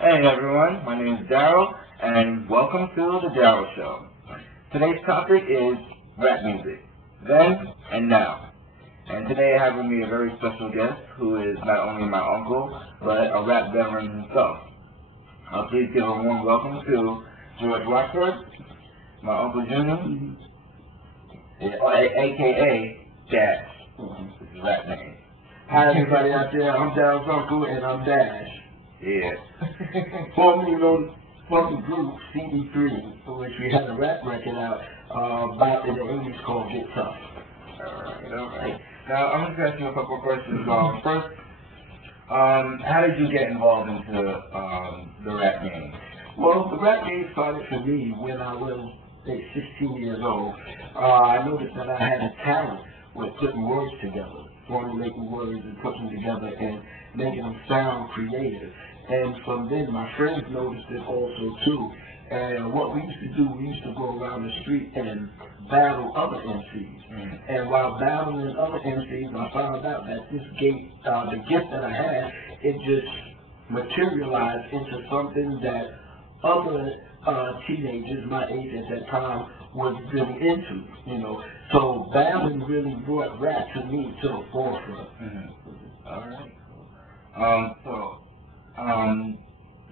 Hey everyone, my name is Daryl, and welcome to the Daryl Show. Today's topic is rap music, then and now. And today I have with me a very special guest who is not only my uncle, but a rap veteran himself. Please give a warm welcome to George Rockford, my Uncle Junior, a.k.a. Dash. This is his rap name. Hi everybody out there, I'm Daryl's uncle and I'm Dash. Yeah. Formerly known from the group CD3, for which we had a rap record out back in the 80s called Get Tough. Alright. Now, I'm just going to ask you a couple of questions. First, how did you get involved into the rap game? Well, the rap game started for me when I was 16 years old. I noticed that I had a talent with putting words together, formulating words and putting them together and making them sound creative. And from then, my friends noticed it also too. And what we used to do, we used to go around the street and battle other MCs. And while battling other MCs, I found out that this the gift that I had, it just materialized into something that other teenagers my age at that time was really into, you know. So battling really brought rap to me to the forefront. All right.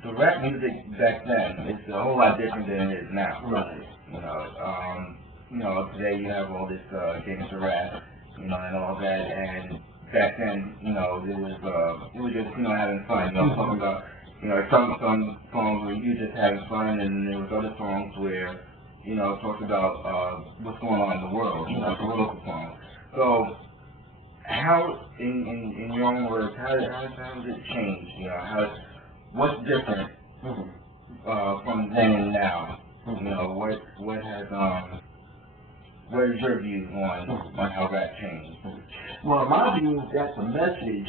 The rap music back then is a whole lot different than it is now. Right. Today you have all this gangster rap, and all that, and back then, it was just, having fun. Talking about, some songs where you just having fun, and there was other songs where, it talks about what's going on in the world, political songs. So, how, in your own words, how does it change? What's different from then and now? What is your view on how rap changed? Well, my view is that the message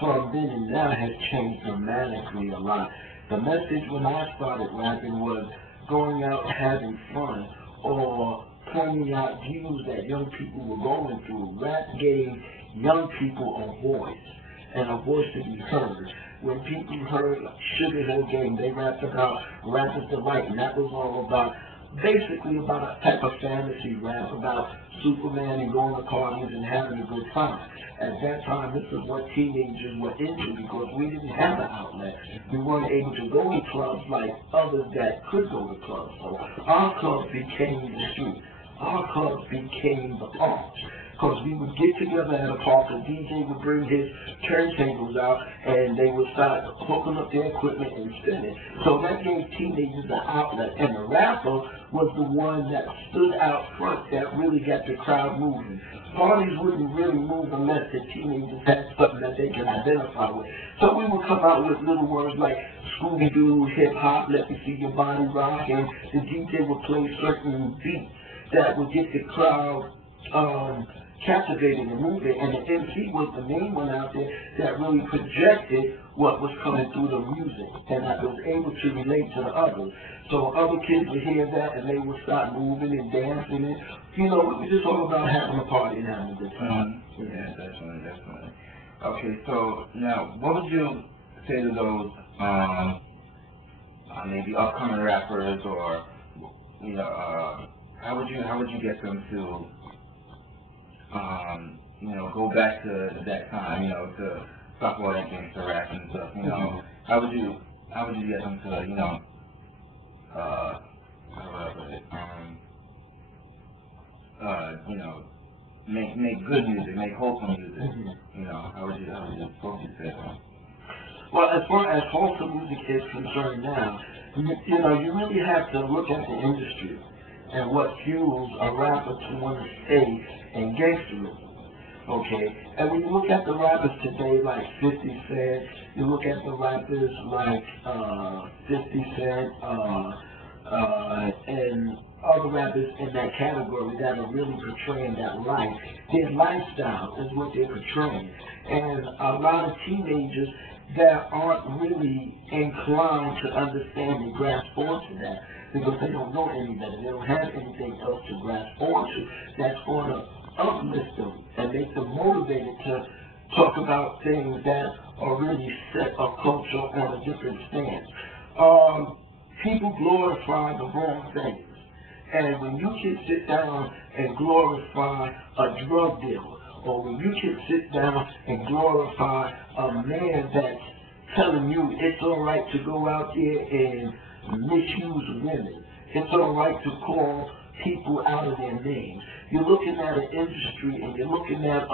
from then and now has changed dramatically a lot. The message when I started rapping was going out having fun or pointing out views that young people were going through. Rap gave young people a voice, and a voice to be heard. When people heard Sugar Hill Gang, they rapped about Rapper's Delight, and that was all about, basically about a type of fantasy rap about Superman and going to parties and having a good time. At that time, this is what teenagers were into because we didn't have an outlet. We weren't able to go to clubs like others that could go to clubs. So our clubs became the street. Our clubs became the parks. Because we would get together at a park, a DJ would bring his turntables out, and they would start hooking up their equipment and spinning. So that gave teenagers an outlet, and the rapper was the one that stood out front that really got the crowd moving. Parties wouldn't really move unless the teenagers had something that they could identify with. So we would come out with little words like Scooby-Doo, hip-hop, let me see your body rock, and the DJ would play certain beats that would get the crowd captivated and moving, and the MC was the main one out there that really projected what was coming through the music, and that was able to relate to the others. So other kids would hear that, and they would start moving and dancing, and it was just all about having a party and having a good time. Yeah, definitely. Okay, so now, what would you say to those maybe upcoming rappers, or how would you get them to go back to that time, to stop all that gangster rap and stuff, how would you get them to, how do I put it, make good music, make wholesome music, how would you say that? Well, as far as wholesome music is concerned now, you really have to look at the industry and what fuels a rapper to want to stay in gangsterism. Okay, and when you look at the rappers today like 50 Cent, you look at the rappers like 50 Cent, and other rappers in that category that are really portraying that life. Their lifestyle is what they're portraying. And a lot of teenagers that aren't really inclined to understand and grasp onto that because they don't know any better. They don't have anything else to grasp onto that's going to uplift them and make them motivated talk about things that are really set a culture on a different stance. People glorify the wrong things. And when you can sit down and glorify a drug dealer, or when you can sit down and glorify a man that's telling you it's all right to go out there and misuse women, it's all right to call people out of their names. You're looking at an industry and you're looking at an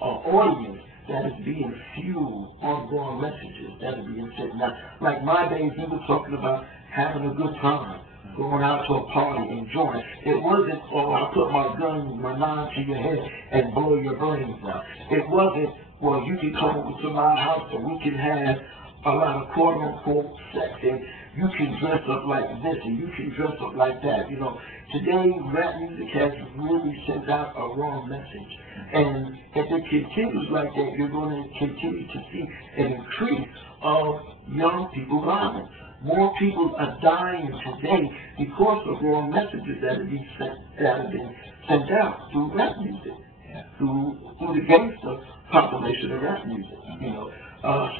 audience that is being fueled on wrong messages that are being sent. Now, like my days, we were talking about having a good time, going out to a party, enjoying. It wasn't, oh, I put my gun, my knife to your head and blow your brains out. It wasn't, well, you can come over to my house and we can have a lot of quote-unquote sex and you can dress up like this and you can dress up like that. You know, today rap music has really sent out a wrong message. And if it continues like that, you're going to continue to see an increase of young people violence. More people are dying today because of wrong messages that have been sent out through rap music, through the gangster population of rap music. You know,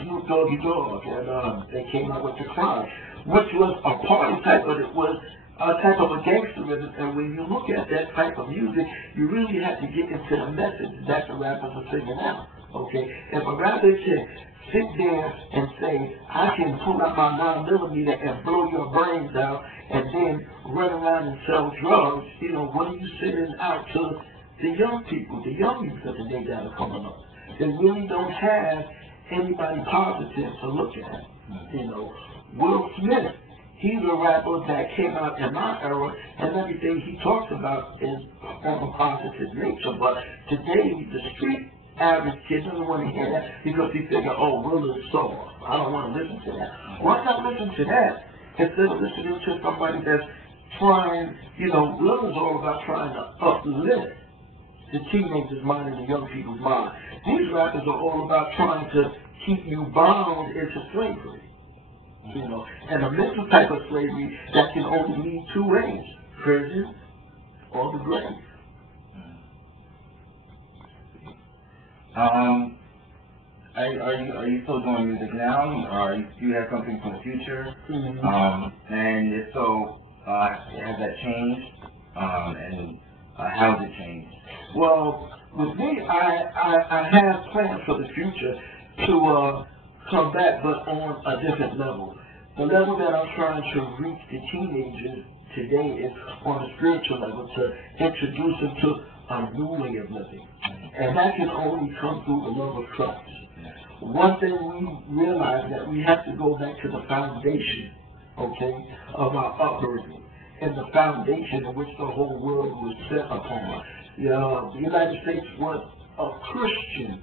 Snoop Doggy Dogg, and they came out with The Climb, which was a party type, but it was a type of a gangsterism. And when you look at that type of music, you really have to get into the message that the rappers are singing out. Okay, if a rapper can sit there and say, I can pull out my 9mm and blow your brains out, and then run around and sell drugs, you know, what are you sending out to the young people, the young youth of the day that are coming up? They really don't have anybody positive to look at. You know, Will Smith, he's a rapper that came out in my era, and everything he talks about is on a positive nature. But today, the street average kid doesn't want to hear that because he figure, oh, Will is soft. I don't want to listen to that. Why not listen to that instead of listening to somebody that's trying, you know, Will is all about trying to uplift the teenagers' mind and the young people's mind. These rappers are all about trying to keep you bound into slavery. You know, and a mental type of slavery that can only lead two ways: prison or the grave. Are you still doing music now, or do you have something for the future? Mm-hmm. And if so, has that changed? And how has it changed? Well, with me, I have plans for the future to come back, but on a different level. The level that I'm trying to reach the teenagers today is on a spiritual level, to introduce them to a new way of living. And that can only come through the love of Christ. One thing we realize that we have to go back to the foundation, okay, of our upbringing, and the foundation in which the whole world was set upon. The United States was a Christian,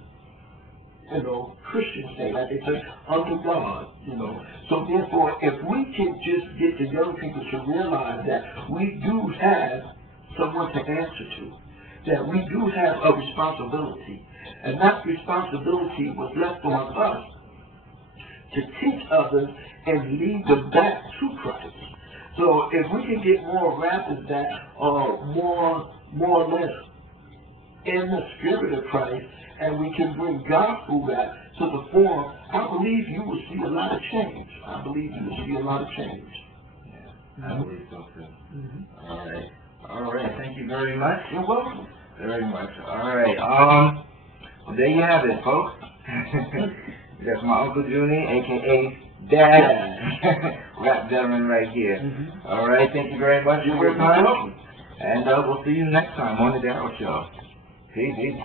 Christian state, like they say, under God, So therefore, if we can just get the young people to realize that we do have someone to answer to, that we do have a responsibility, and that responsibility was left on us to teach others and lead them back to Christ. So if we can get more rappers that are more or less in the spirit of Christ, and we can bring gospel back to the form, I believe you will see a lot of change. I believe you will see a lot of change. Yeah, I believe so too. All right. Thank you very much. You're welcome. Very much. All right. Well, there you have it, folks. That's my Uncle Junie, a.k.a. Dad. Rap veteran right here. All right. Thank you very much for your time. And we'll see you next time on The Darryl Show. Peace.